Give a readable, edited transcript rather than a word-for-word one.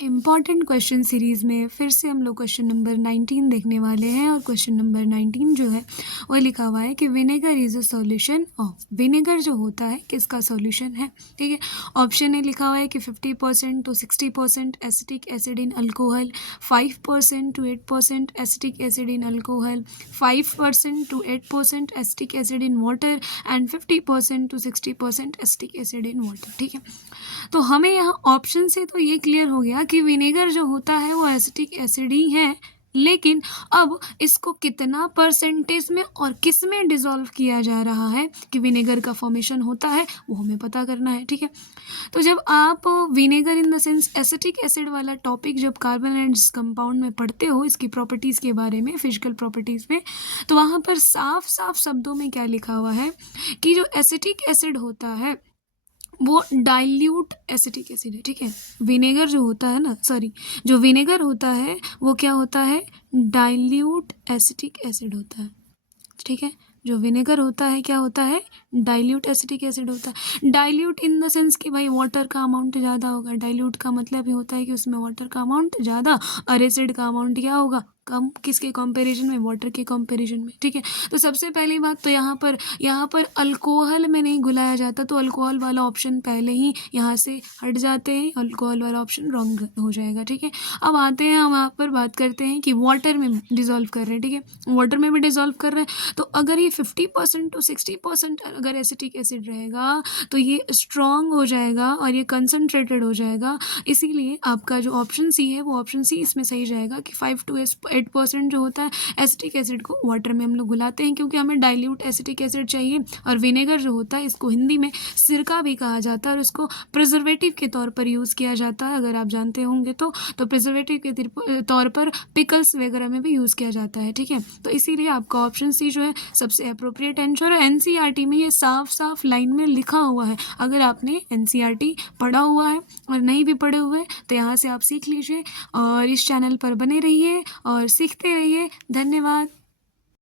Important question series में फिर से हम लोग क्वेश्चन नंबर 19 देखने वाले हैं। और क्वेश्चन नंबर 19 जो है वो लिखा हुआ है कि vinegar is a solution of. Vinegar जो होता है किसका सॉल्यूशन है, ठीक है। ऑप्शन ए लिखा हुआ है कि 50% to 60% acetic acid in alcohol, 5% to 8% acetic acid in alcohol, 5% to 8% acetic acid in water and 50% to 60% acetic acid in water, ठीक है। तो हमें यहाँ ऑप्शन से तो ये क्लियर हो गया कि विनेगर जो होता है वो एसिटिक एसिड ही है, लेकिन अब इसको कितना परसेंटेज में और किस में डिसॉल्व किया जा रहा है कि विनेगर का फॉर्मेशन होता है वो हमें पता करना है, ठीक है। तो जब आप vinegar in the sense acetic acid वाला टॉपिक जब कार्बन एंड कंपाउंड में पढ़ते हो, इसकी प्रॉपर्टीज़ के बारे में, फिजिकल प्रॉपर्टीज़ में, तो वहाँ पर साफ साफ शब्दों में क्या लिखा हुआ है कि जो एसिटिक एसिड होता है वो डाइल्यूट एसिटिक एसिड है, ठीक है। विनेगर जो होता है ना, सॉरी, जो विनेगर होता है वो क्या होता है, डाइल्यूट एसिटिक एसिड होता है, ठीक है। जो विनेगर होता है क्या होता है, डाइल्यूट एसिटिक एसिड होता है। डाइल्यूट इन द सेंस कि भाई वाटर का अमाउंट ज़्यादा होगा। डाइल्यूट का मतलब ये होता है कि उसमें वाटर का अमाउंट ज़्यादा और एसिड का अमाउंट क्या होगा, कम। किसके कंपैरिजन में, वाटर के कंपैरिजन में, ठीक है। तो सबसे पहली बात तो यहाँ पर अल्कोहल में नहीं घुलाया जाता, तो अल्कोहल वाला ऑप्शन पहले ही यहाँ से हट जाते हैं, अल्कोहल वाला ऑप्शन रॉन्ग हो जाएगा, ठीक है। अब आते हैं हम यहाँ पर बात करते हैं कि वाटर में डिज़ोल्व कर रहे हैं, ठीक है। वाटर में भी डिज़ोल्व कर रहे हैं, तो अगर ये 50% to 60% अगर एसिटिक एसिड रहेगा तो ये स्ट्रॉन्ग हो जाएगा और ये कंसनट्रेटेड हो जाएगा। इसीलिए आपका जो ऑप्शन सी है वो ऑप्शन सी इसमें सही जाएगा कि 5 to 8% जो होता है एसिटिक एसिड को वाटर में हम लोग घुलाते हैं, क्योंकि हमें डाइल्यूट एसिटिक एसिड चाहिए। और विनेगर जो होता है इसको हिंदी में सिरका भी कहा जाता है और इसको प्रिजर्वेटिव के तौर पर यूज़ किया जाता है, अगर आप जानते होंगे तो प्रिजर्वेटिव के तौर पर पिकल्स वगैरह में भी यूज़ किया जाता है, ठीक है। तो इसीलिए आपका ऑप्शन सी जो है सबसे अप्रोप्रिएट आंसर है। एनसीईआरटी में ये साफ साफ लाइन में लिखा हुआ है। अगर आपने एनसीईआरटी पढ़ा हुआ है और नहीं भी पढ़े हुए तो यहाँ से आप सीख लीजिए और इस चैनल पर बने रहिए और सीखते रहिए। धन्यवाद।